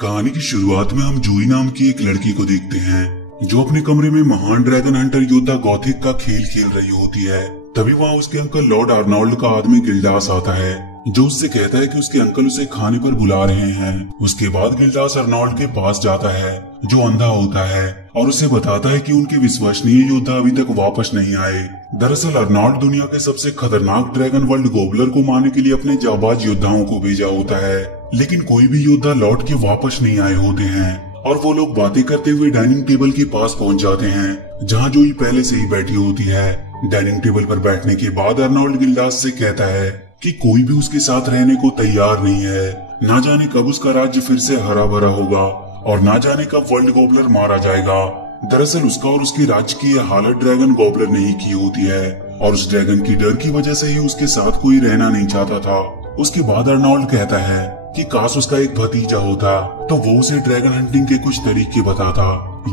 कहानी की शुरुआत में हम जूही नाम की एक लड़की को देखते हैं जो अपने कमरे में महान ड्रैगन हंटर योद्धा गॉथिक का खेल खेल रही होती है। तभी वहाँ उसके अंकल लॉर्ड आर्नोल्ड का आदमी गिल्डास आता है जो उससे कहता है कि उसके अंकल उसे खाने पर बुला रहे हैं। उसके बाद गिल्डास आर्नोल्ड के पास जाता है जो अंधा होता है और उसे बताता है कि उनके विश्वसनीय योद्धा अभी तक वापस नहीं आए। दरअसल आर्नोल्ड दुनिया के सबसे खतरनाक ड्रैगन वर्ल्ड गोबलर को मारने के लिए अपने जाबाज योद्धाओं को भेजा होता है, लेकिन कोई भी योद्धा लौट के वापस नहीं आए होते हैं और वो लोग बातें करते हुए डाइनिंग टेबल के पास पहुंच जाते हैं जहां जोई पहले से ही बैठी होती है। डाइनिंग टेबल पर बैठने के बाद आर्नोल्ड गिल्डास से कहता है कि कोई भी उसके साथ रहने को तैयार नहीं है। ना जाने कब उसका राज्य फिर से हरा भरा होगा और ना जाने कब वर्ल्ड गोबलर मारा जाएगा। दरअसल उसका और उसके राज्य की यह हालत ड्रैगन गोबलर ने ही की होती है और उस ड्रैगन की डर की वजह से ही उसके साथ कोई रहना नहीं चाहता था। उसके बाद आर्नोल्ड कहता है कि काश उसका एक भतीजा होता तो वो उसे ड्रैगन हंटिंग के कुछ तरीके बताता।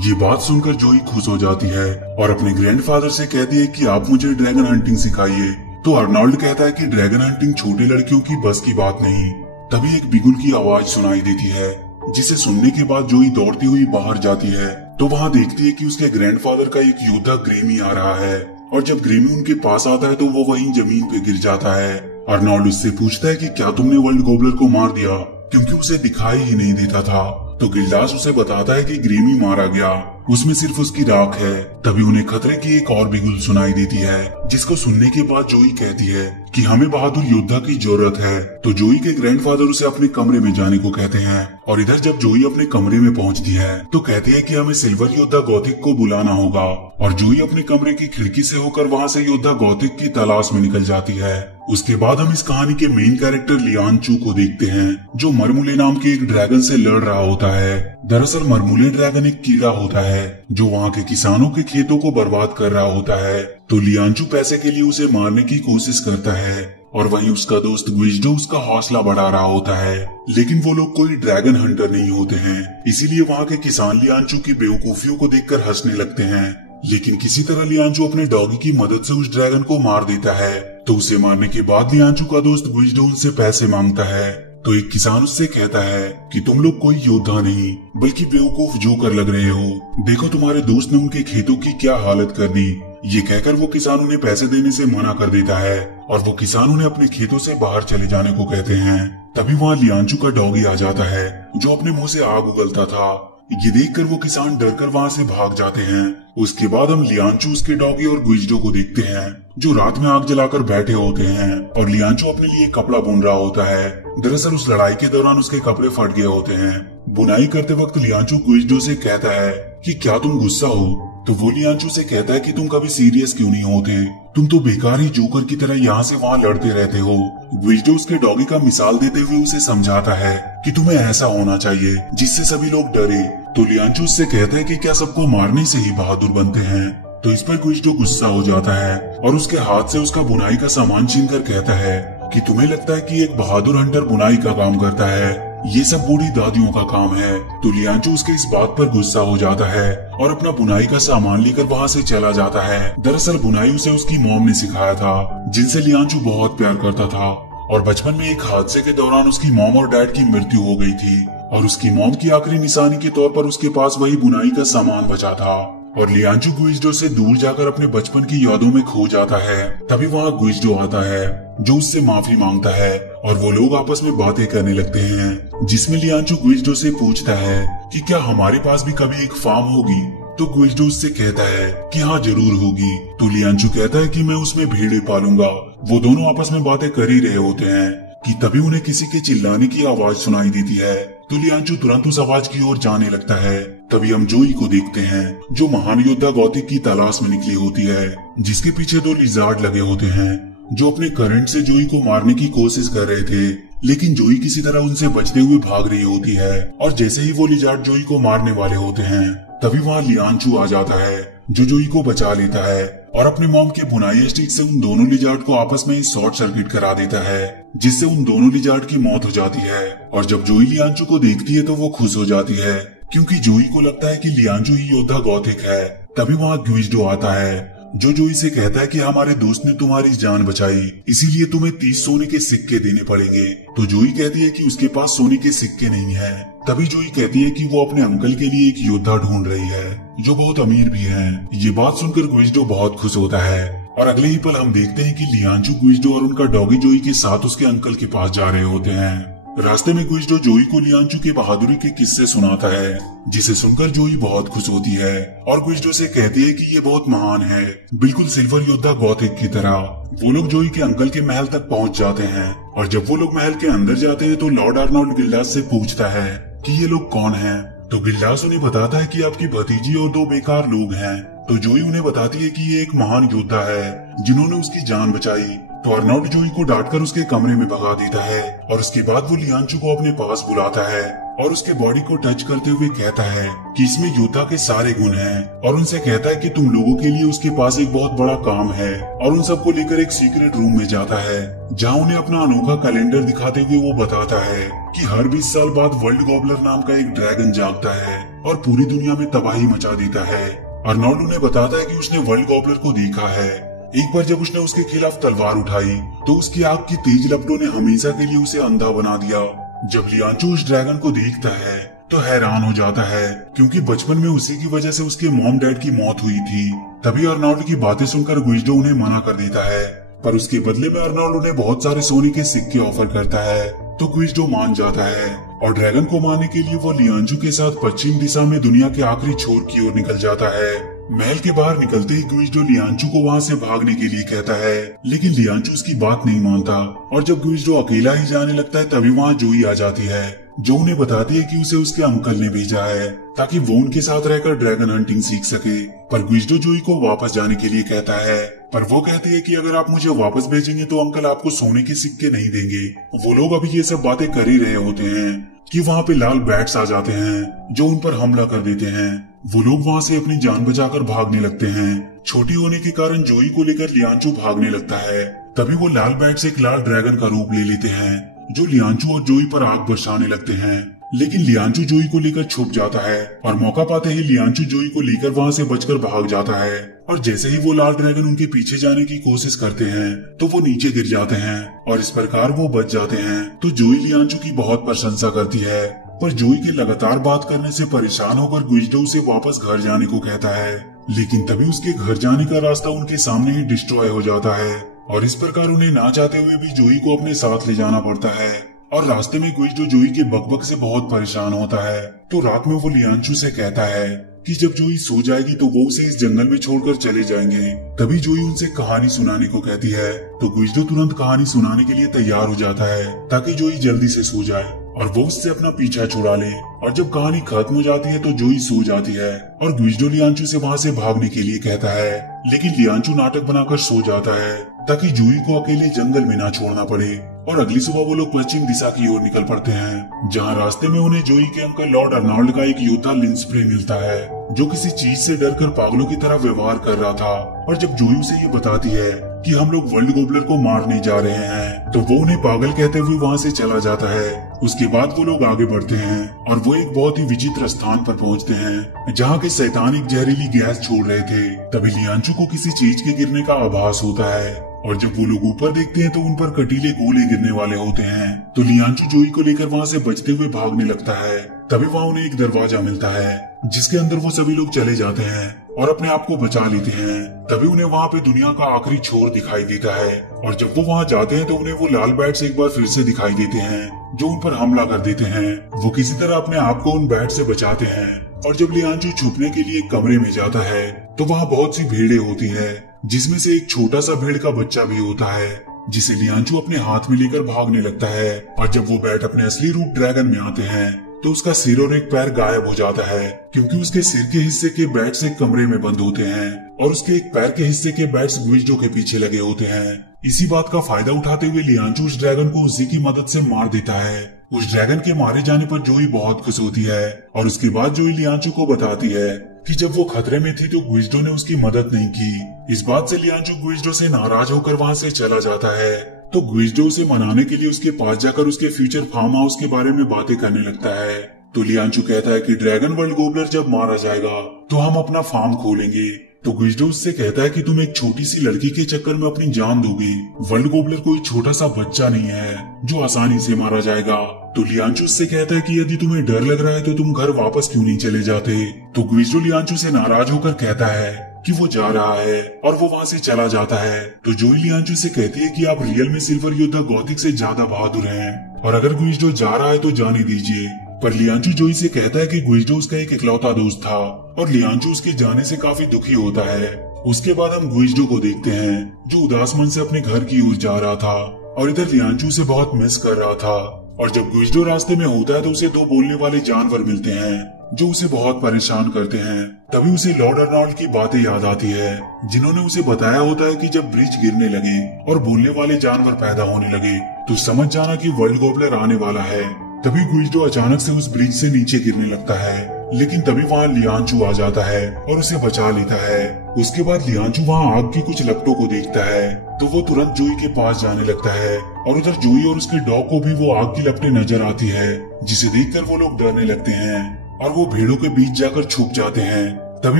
ये बात सुनकर जोई खुश हो जाती है और अपने ग्रैंडफादर से कहती है कि आप मुझे ड्रैगन हंटिंग सिखाइए। तो आर्नोल्ड कहता है कि ड्रैगन हंटिंग छोटे लड़कियों की बस की बात नहीं। तभी एक बिगुल की आवाज सुनाई देती है जिसे सुनने के बाद जोई दौड़ती हुई बाहर जाती है तो वहाँ देखती है कि उसके ग्रैंडफादर का एक योद्धा ग्रेमी आ रहा है और जब ग्रेमी उनके पास आता है तो वो वहीं जमीन पे गिर जाता है। आर्नोल्ड उससे पूछता है कि क्या तुमने वर्ल्ड गोबलर को मार दिया, क्योंकि उसे दिखाई ही नहीं देता था। तो गिल्डास उसे बताता है कि ग्रेमी मारा गया, उसमें सिर्फ उसकी राख है। तभी उन्हें खतरे की एक और बिगुल सुनाई देती है जिसको सुनने के बाद जोई कहती है कि हमें बहादुर योद्धा की जरूरत है। तो जोई के ग्रैंडफादर उसे अपने कमरे में जाने को कहते हैं और इधर जब जोई अपने कमरे में पहुंचती है तो कहती है कि हमें सिल्वर योद्धा गॉथिक को बुलाना होगा और जोई अपने कमरे की खिड़की से होकर वहां से योद्धा गॉथिक की तलाश में निकल जाती है। उसके बाद हम इस कहानी के मेन कैरेक्टर लियांचू को देखते हैं जो मरमुले नाम के एक ड्रैगन से लड़ रहा होता है। दरअसल मरमुले ड्रैगन एक कीड़ा होता है जो वहाँ के किसानों के खेतों को बर्बाद कर रहा होता है। तो लियांचू पैसे के लिए उसे मारने की कोशिश करता है और वहीं उसका दोस्त ग्विजडो उसका हौसला बढ़ा रहा होता है, लेकिन वो लोग कोई ड्रैगन हंटर नहीं होते हैं, इसीलिए वहाँ के किसान लियांचू की बेवकूफियों को देखकर हंसने लगते हैं। लेकिन किसी तरह लियांचू अपने डॉगी की मदद से उस ड्रैगन को मार देता है। तो उसे मारने के बाद लियांचू का दोस्त ग्विजडो उनसे पैसे मांगता है। तो एक किसान उससे कहता है कि तुम लोग कोई योद्धा नहीं बल्कि बेवकूफ जोकर लग रहे हो, देखो तुम्हारे दोस्त ने उनके खेतों की क्या हालत कर दी। ये कहकर वो किसान उन्हें पैसे देने से मना कर देता है और वो किसान उन्हें अपने खेतों से बाहर चले जाने को कहते हैं। तभी वहाँ लियांचू का डॉगी आ जाता है जो अपने मुंह से आग उगलता था। ये देखकर वो किसान डरकर वहाँ से भाग जाते हैं। उसके बाद हम लियांचू, उसके डॉगी और ग्विजडो को देखते हैं जो रात में आग जलाकर बैठे होते हैं और लियांचू अपने लिए कपड़ा बुन रहा होता है। दरअसल उस लड़ाई के दौरान उसके कपड़े फट गए होते हैं। बुनाई करते वक्त लियांचू ग्विजडो से कहता है कि क्या तुम गुस्सा हो, तो वो लियांचू से कहता है कि तुम कभी सीरियस क्यों नहीं होते, तुम तो बेकार ही जोकर की तरह यहाँ से वहाँ लड़ते रहते हो। ग्विजडो उसके डॉगी का मिसाल देते हुए उसे समझाता है कि तुम्हें ऐसा होना चाहिए जिससे सभी लोग डरे। तो लियांचू उससे कहता है कि क्या सबको मारने से ही बहादुर बनते हैं। तो इस पर ग्विजडो गुस्सा हो जाता है और उसके हाथ से उसका बुनाई का सामान छीन कर कहता है कि तुम्हें लगता है कि एक बहादुर हंटर बुनाई का काम करता है, ये सब बूढ़ी दादियों का काम है। तो लियांचू उसके इस बात पर गुस्सा हो जाता है और अपना बुनाई का सामान लेकर वहाँ से चला जाता है। दरअसल बुनाई उसे उसकी मॉम ने सिखाया था जिनसे लियांचू बहुत प्यार करता था और बचपन में एक हादसे के दौरान उसकी मॉम और डैड की मृत्यु हो गई थी और उसकी मॉम की आखिरी निशानी के तौर पर उसके पास वही बुनाई का सामान बचा था और लियांचू ग्विजडो से दूर जाकर अपने बचपन की यादों में खो जाता है। तभी वहाँ ग्विजडो आता है जो उससे माफी मांगता है और वो लोग आपस में बातें करने लगते हैं जिसमें लियांचू ग्विजडो से पूछता है कि क्या हमारे पास भी कभी एक फार्म होगी। तो ग्विजडो उससे कहता है कि हाँ जरूर होगी। तो लियांचू कहता है कि मैं उसमें भेड़ें पालूंगा। वो दोनों आपस में बातें कर ही रहे होते हैं कि तभी उन्हें किसी के चिल्लाने की आवाज सुनाई देती है। तो लियांचू तुरंत उस आवाज की ओर जाने लगता है। तभी हम जोई को देखते हैं जो महान योद्धा गॉथिक की तलाश में निकली होती है जिसके पीछे दो लिजार्ड लगे होते हैं जो अपने करंट से जोई को मारने की कोशिश कर रहे थे, लेकिन जोई किसी तरह उनसे बचते हुए भाग रही होती है और जैसे ही वो लिजार्ड जोई को मारने वाले होते हैं तभी वहाँ लियांचू आ जाता है जो जोई को बचा लेता है और अपने मॉम के बुनाई स्टिक से उन दोनों लिजार्ड को आपस में शॉर्ट सर्किट करा देता है जिससे उन दोनों लिजार्ड की मौत हो जाती है। और जब जोई लियांचू को देखती है तो वो खुश हो जाती है क्योंकि जोई को लगता है कि लियांचू ही योद्धा गॉथिक है। तभी वहाँ ग्विजडो आता है जो जोई से कहता है कि हमारे दोस्त ने तुम्हारी जान बचाई, इसीलिए तुम्हें 30 सोने के सिक्के देने पड़ेंगे। तो जोई कहती है कि उसके पास सोने के सिक्के नहीं है। तभी जोई कहती है कि वो अपने अंकल के लिए एक योद्धा ढूंढ रही है जो बहुत अमीर भी है। ये बात सुनकर गुइजडो बहुत खुश होता है और अगले ही पल हम देखते हैं कि लियांचू गुइजडो और उनका डॉगी जोई के साथ उसके अंकल के पास जा रहे होते हैं। रास्ते में गुइजडो जोई को लियांचू के बहादुरी के किस्से सुनाता है, जिसे सुनकर जोई बहुत खुश होती है और गुइजडो से कहती है कि ये बहुत महान है, बिल्कुल सिल्वर योद्धा गॉथिक की तरह। वो लोग जोई के अंकल के महल तक पहुंच जाते हैं और जब वो लोग महल के अंदर जाते हैं तो लॉर्ड आर्नोल्ड गिल्डास से पूछता है कि ये लोग कौन हैं। तो गिल्डास उन्हें बताता है कि आपकी भतीजी और 2 बेकार लोग हैं। तो जोई उन्हें बताती है कि ये एक महान योद्धा है जिन्होंने उसकी जान बचाई। तो आर्नोल्ड जोई को डांटकर उसके कमरे में भगा देता है और उसके बाद वो लियांचू को अपने पास बुलाता है और उसके बॉडी को टच करते हुए कहता है कि इसमें योद्धा के सारे गुण हैं और उनसे कहता है कि तुम लोगों के लिए उसके पास एक बहुत बड़ा काम है और उन सबको लेकर एक सीक्रेट रूम में जाता है, जहाँ उन्हें अपना अनोखा कैलेंडर दिखाते हुए वो बताता है कि हर 20 साल बाद वर्ल्ड गॉबलर नाम का एक ड्रैगन जागता है और पूरी दुनिया में तबाही मचा देता है। आर्नोल्ड उन्हें बताता है कि उसने वर्ल्ड गॉबलर को देखा है। एक बार जब उसने उसके खिलाफ तलवार उठाई तो उसकी आग की तेज लपटों ने हमेशा के लिए उसे अंधा बना दिया। जब लियांचू उस ड्रैगन को देखता है तो हैरान हो जाता है, क्योंकि बचपन में उसी की वजह से उसके मॉम डैड की मौत हुई थी। तभी आर्नोल्ड की बातें सुनकर गुइजडो उन्हें मना कर देता है, पर उसके बदले में आर्नोल्ड उन्हें बहुत सारे सोने के सिक्के ऑफर करता है। तो गुइजडो मान जाता है और ड्रैगन को मारने के लिए वो लियांचू के साथ पश्चिम दिशा में दुनिया के आखिरी छोर की ओर निकल जाता है। महल के बाहर निकलते ही गुइजडो लियांचू को वहाँ से भागने के लिए कहता है, लेकिन लियांचू उसकी बात नहीं मानता और जब गुइजडो अकेला ही जाने लगता है तभी वहाँ जोई आ जाती है, जो उन्हें बताती है कि उसे उसके अंकल ने भेजा है ताकि वो उनके साथ रहकर ड्रैगन हंटिंग सीख सके। पर गुइजडो जोई को वापस जाने के लिए कहता है, पर वो कहती है कि अगर आप मुझे वापस भेजेंगे तो अंकल आपको सोने के सिक्के नहीं देंगे। वो लोग अभी ये सब बातें कर ही रहे होते हैं कि वहाँ पे लाल बैट्स आ जाते हैं जो उन पर हमला कर देते हैं। वो लोग वहाँ से अपनी जान बचाकर भागने लगते हैं। छोटी होने के कारण जोई को लेकर लियांचू भागने लगता है। तभी वो लाल बैट्स एक लाल ड्रैगन का रूप ले लेते हैं जो लियांचू और जोई पर आग बरसाने लगते हैं, लेकिन लियांचू जोई को लेकर छुप जाता है और मौका पाते ही लियांचू जोई को लेकर वहाँ से बचकर भाग जाता है। और जैसे ही वो लाल ड्रैगन उनके पीछे जाने की कोशिश करते हैं तो वो नीचे गिर जाते हैं और इस प्रकार वो बच जाते हैं। तो जोई लियांचू की बहुत प्रशंसा करती है, पर जोई के लगातार बात करने से परेशान होकर गुइजडो उसे वापस घर जाने को कहता है, लेकिन तभी उसके घर जाने का रास्ता उनके सामने ही डिस्ट्रॉय हो जाता है और इस प्रकार उन्हें ना चाहते हुए भी जोई को अपने साथ ले जाना पड़ता है। और रास्ते में गुइजडो जोई के बकबक से बहुत परेशान होता है। तो रात में वो लियांचू से कहता है कि जब जोई सो जाएगी तो वो उसे इस जंगल में छोड़कर चले जाएंगे। तभी जोई उनसे कहानी सुनाने को कहती है, तो गुइजडो तुरंत कहानी सुनाने के लिए तैयार हो जाता है ताकि जोई जल्दी से सो जाए और वो उससे अपना पीछा छुड़ा ले। और जब कहानी खत्म हो जाती है तो जोई सो जाती है और गुइजडो लियांचू से वहाँ से भागने के लिए कहता है, लेकिन लियांचू नाटक बनाकर सो जाता है ताकि जोई को अकेले जंगल में ना छोड़ना पड़े। और अगली सुबह वो लोग पश्चिम दिशा की ओर निकल पड़ते हैं, जहाँ रास्ते में उन्हें जोई के अंकल लॉर्ड आर्नोल्ड का एक योद्धा लिंस्प्रे मिलता है जो किसी चीज से डरकर पागलों की तरह व्यवहार कर रहा था। और जब जोई उसे ये बताती है कि हम लोग वर्ल्ड गॉबलर को मारने जा रहे हैं तो वो उन्हें पागल कहते हुए वहाँ से चला जाता है। उसके बाद वो लोग आगे बढ़ते हैं और वो एक बहुत ही विचित्र स्थान पर पहुँचते हैं जहाँ के शैतान एक जहरीली गैस छोड़ रहे थे। तभी लियांचू को किसी चीज के गिरने का आभास होता है और जब वो लोग ऊपर देखते हैं तो उन पर कटीले गोले गिरने वाले होते हैं। तो लियांचू जोई को लेकर वहाँ से बचते हुए भागने लगता है। तभी वहाँ उन्हें एक दरवाजा मिलता है जिसके अंदर वो सभी लोग चले जाते हैं और अपने आप को बचा लेते हैं। तभी उन्हें वहाँ पे दुनिया का आखिरी छोर दिखाई देता है और जब वो वहाँ जाते हैं तो उन्हें वो लाल बैट्स एक बार फिर से दिखाई देते हैं जो उन पर हमला कर देते हैं। वो किसी तरह अपने आप को उन बैट से बचाते हैं और जब लियांचू छुपने के लिए कमरे में जाता है तो वहाँ बहुत सी भेड़ें होती है, जिसमें से एक छोटा सा भेड़ का बच्चा भी होता है जिसे लियांचू अपने हाथ में लेकर भागने लगता है। और जब वो बैट अपने असली रूप ड्रैगन में आते हैं तो उसका सिर और एक पैर गायब हो जाता है, क्योंकि उसके सिर के हिस्से के बैट्स एक कमरे में बंद होते हैं और उसके एक पैर के हिस्से के बैट्स गुइजडो के पीछे लगे होते हैं। इसी बात का फायदा उठाते हुए लियांचू उस ड्रैगन को उसी की मदद से मार देता है। उस ड्रैगन के मारे जाने पर जोई बहुत खुश होती है और उसके बाद जोई लियांचू को बताती है कि जब वो खतरे में थी तो गुइजडो ने उसकी मदद नहीं की। इस बात से लियांचू गुइजडो से नाराज होकर वहाँ से चला जाता है। तो गुइजडो उसे मनाने के लिए उसके पास जाकर उसके फ्यूचर फार्म हाउस के बारे में बातें करने लगता है। तो लियांचू कहता है कि ड्रैगन वर्ल्ड गॉबलर जब मारा जाएगा तो हम अपना फार्म खोलेंगे तो गुइजडो उससे कहता है कि तुम एक छोटी सी लड़की के चक्कर में अपनी जान दोगे। वर्ल्ड गोबलर कोई छोटा सा बच्चा नहीं है जो आसानी से मारा जाएगा। तो लियांचू उससे कहता है कि यदि तुम्हें डर लग रहा है तो तुम घर वापस क्यों नहीं चले जाते। तो गुइजडो लियांचू से नाराज होकर कहता है कि वो जा रहा है और वो वहाँ से चला जाता है। तो जोई लियांचू से कहती है कि आप रियल में सिल्वर योद्धा गॉथिक से ज्यादा बहादुर हैं और अगर गुइजडो जा रहा है तो जाने दीजिए। पर लियांचू जोई से कहता है कि गुइजडो उसका एक इकलौता दोस्त था और लियांचू उसके जाने से काफी दुखी होता है। उसके बाद हम गुइजडो को देखते हैं जो उदास मन से अपने घर की ओर जा रहा था और इधर लियांचू से बहुत मिस कर रहा था। और जब गुइजडो रास्ते में होता है तो उसे 2 बोलने वाले जानवर मिलते हैं जो उसे बहुत परेशान करते हैं। तभी उसे लॉर्ड अर्नोल्ड की बातें याद आती है जिन्होंने उसे बताया होता है कि जब ब्रिज गिरने लगे और बोलने वाले जानवर पैदा होने लगे तो समझ जाना कि वर्ल्ड गोबलर आने वाला है। तभी गुइजडो अचानक से उस ब्रिज से नीचे गिरने लगता है, लेकिन तभी वहाँ लियांचू आ जाता है और उसे बचा लेता है। उसके बाद लियांचू वहाँ आग की कुछ लपटों को देखता है तो वो तुरंत जोई के पास जाने लगता है और उधर जोई और उसके डॉग को भी वो आग की लपटें नजर आती है, जिसे देखकर वो लोग डरने लगते हैं और वो भेड़ों के बीच जाकर छुप जाते हैं। तभी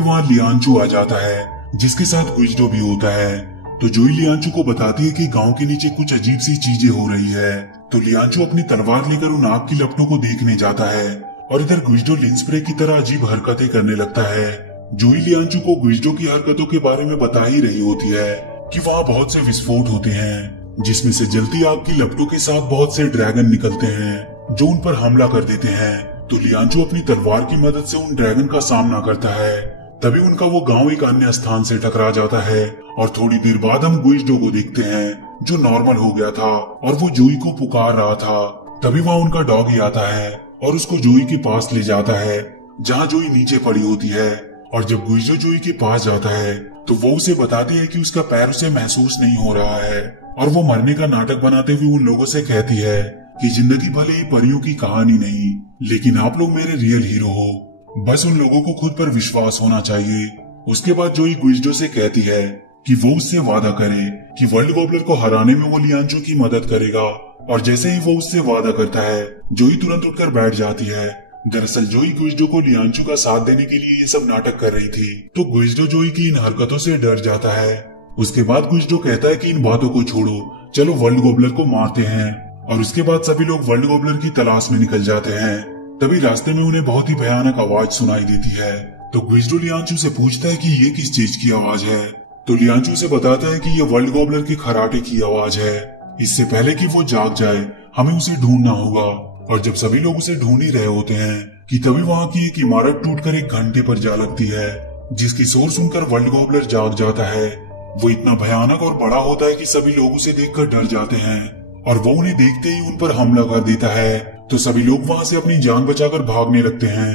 वहाँ लियांचू आ जाता है जिसके साथ गुइजडो भी होता है। तो जोई लियांचू को बताती है कि गांव के नीचे कुछ अजीब सी चीजें हो रही है। तो लियांचू अपनी तलवार लेकर उन आग की लपटों को देखने जाता है और इधर गुइजडो लिंस्प्रे की तरह अजीब हरकतें करने लगता है। जोई लियांचू को गुइजडो की हरकतों के बारे में बता ही रही होती है कि वहाँ बहुत से विस्फोट होते हैं जिसमें से जलती आग की लपटों के साथ बहुत से ड्रैगन निकलते हैं जो उन पर हमला कर देते हैं। तो लियांचू अपनी तलवार की मदद से उन ड्रैगन का सामना करता है। तभी उनका वो गांव एक अन्य स्थान से टकरा जाता है और थोड़ी देर बाद हम गुइजडो को देखते हैं जो नॉर्मल हो गया था और वो जोई को पुकार रहा था। तभी वहाँ उनका डॉग ही आता है और उसको जोई के पास ले जाता है जहाँ जोई नीचे पड़ी होती है। और जब गुइजडो जोई के पास जाता है तो वो उसे बताती है कि उसका पैर उसे महसूस नहीं हो रहा है और वो मरने का नाटक बनाते हुए उन लोगों से कहती है कि जिंदगी भले ही परियों की कहानी नहीं, लेकिन आप लोग मेरे रियल हीरो हो, बस उन लोगों को खुद पर विश्वास होना चाहिए। उसके बाद जोई गुइजडो से कहती है कि वो उससे वादा करे कि वर्ल्ड गोबलर को हराने में वो लियांचू की मदद करेगा। और जैसे ही वो उससे वादा करता है जोई तुरंत उठकर बैठ जाती है। दरअसल जोई गुइजडो को लियांचू का साथ देने के लिए ये सब नाटक कर रही थी। तो गुइजडो जोई की इन हरकतों से डर जाता है। उसके बाद गुइजडो कहता है कि इन बातों को छोड़ो, चलो वर्ल्ड गोबलर को मारते हैं। और उसके बाद सभी लोग वर्ल्ड गोबलर की तलाश में निकल जाते हैं। तभी रास्ते में उन्हें बहुत ही भयानक आवाज सुनाई देती है। तो गुइजडो लियांचू से पूछता है कि ये किस चीज की आवाज है। तो लियांचू उसे बताता है कि ये वर्ल्ड गोबलर के खराटे की आवाज है। इससे पहले कि वो जाग जाए हमें उसे ढूंढना होगा। और जब सभी लोग उसे ढूंढ ही रहे होते हैं कि तभी वहाँ की एक इमारत टूटकर एक घंटे पर जा लगती है, जिसकी शोर सुनकर वर्ल्ड गोबलर जाग जाता है। वो इतना भयानक और बड़ा होता है कि सभी लोग उसे देखकर डर जाते हैं और वो उन्हें देखते ही उन पर हमला कर देता है। तो सभी लोग वहाँ से अपनी जान बचाकर भागने लगते हैं।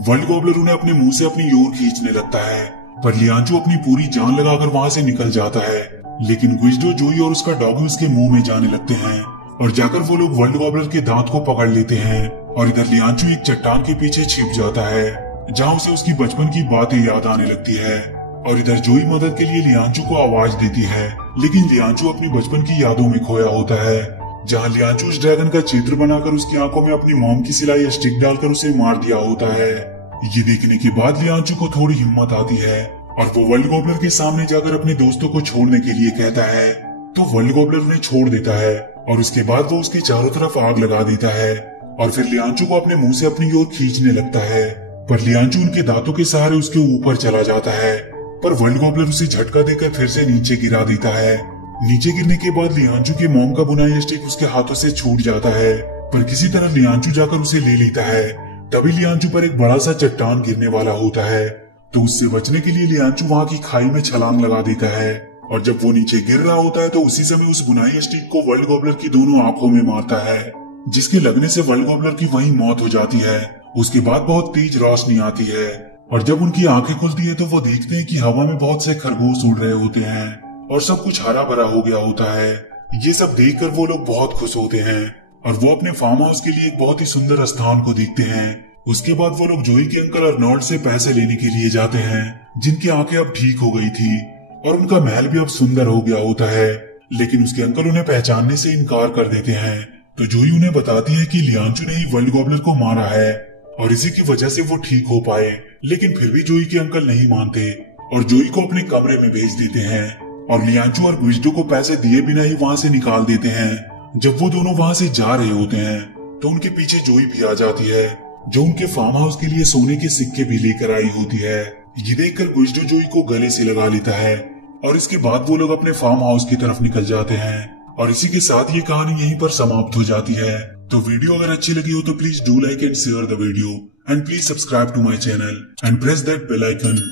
वर्ल्ड गोबलर उन्हें अपने मुंह से अपनी ओर खींचने लगता है, पर लियांचू अपनी पूरी जान लगाकर वहाँ से निकल जाता है। लेकिन गुइजडो, जोई और उसका डॉगी उसके मुंह में जाने लगते हैं और जाकर वो लोग वर्ल्ड गोबलर के दांत को पकड़ लेते हैं। और इधर लियांचू एक चट्टान के पीछे छिप जाता है जहाँ उसे उसकी बचपन की बातें याद आने लगती है। और इधर जोई मदद के लिए लियांचू को आवाज देती है, लेकिन लियांचू अपनी बचपन की यादों में खोया होता है, जहाँ लियांचू उस ड्रैगन का चित्र बनाकर उसकी आंखों में अपनी मॉम की सिलाई स्टिक डालकर उसे मार दिया होता है। ये देखने के बाद लियांचू को थोड़ी हिम्मत आती है और वो वर्ल्ड गोबलर के सामने जाकर अपने दोस्तों को छोड़ने के लिए कहता है। तो वर्ल्ड गोबलर उन्हें छोड़ देता है और उसके बाद वो उसके चारों तरफ आग लगा देता है और फिर लियांचू को अपने मुंह से अपनी ओर खींचने लगता है। पर लियांचू उनके दांतों के सहारे उसके ऊपर चला जाता है, पर वर्ल्ड गोबलर उसे झटका देकर फिर से नीचे गिरा देता है। नीचे गिरने के बाद लियांचू के मॉम का बुनाई स्टिक उसके हाथों से छूट जाता है, पर किसी तरह लियांचू जाकर उसे ले लेता है। तभी लियांचू पर एक बड़ा सा चट्टान गिरने वाला होता है, तो उससे बचने के लिए लियांचू वहाँ की खाई में छलांग लगा देता है। और जब वो नीचे गिर रहा होता है तो उसी समय उस बुनाई स्टिक को वर्ल्ड गोबलर की दोनों आंखों में मारता है, जिसके लगने से वर्ल्ड गोबलर की वहीं मौत हो जाती है। उसके बाद बहुत तेज रोशनी आती है और जब उनकी आंखें खुलती है तो वो देखते हैं कि हवा में बहुत से खरगोश उड़ रहे होते हैं और सब कुछ हरा भरा हो गया होता है। ये सब देखकर वो लोग बहुत खुश होते हैं और वो अपने फार्म हाउस के लिए एक बहुत ही सुंदर स्थान को देखते हैं। उसके बाद वो लोग जोई के अंकल अर्नोल्ड से पैसे लेने के लिए जाते हैं, जिनकी आंखें अब ठीक हो गई थी और उनका महल भी अब सुंदर हो गया होता है। लेकिन उसके अंकल उन्हें पहचानने से इनकार कर देते हैं। तो जोई उन्हें बताती है कि लियांचू ने ही वर्ल्ड गोबलर को मारा है और इसी की वजह से वो ठीक हो पाए। लेकिन फिर भी जोई के अंकल नहीं मानते और जोई को अपने कमरे में भेज देते हैं और लियांचू और गुइजडो को पैसे दिए बिना ही वहाँ से निकाल देते हैं। जब वो दोनों वहाँ से जा रहे होते हैं तो उनके पीछे जोई भी आ जाती है, जो उनके फार्म हाउस के लिए सोने के सिक्के भी लेकर आई होती है। ये देखकर गुइजडो जोई को गले से लगा लेता है और इसके बाद वो लोग अपने फार्म हाउस की तरफ निकल जाते हैं। और इसी के साथ ये कहानी यहीं पर समाप्त हो जाती है। तो वीडियो अगर अच्छी लगी हो तो please do like and share the video and please subscribe to my channel and press that bell icon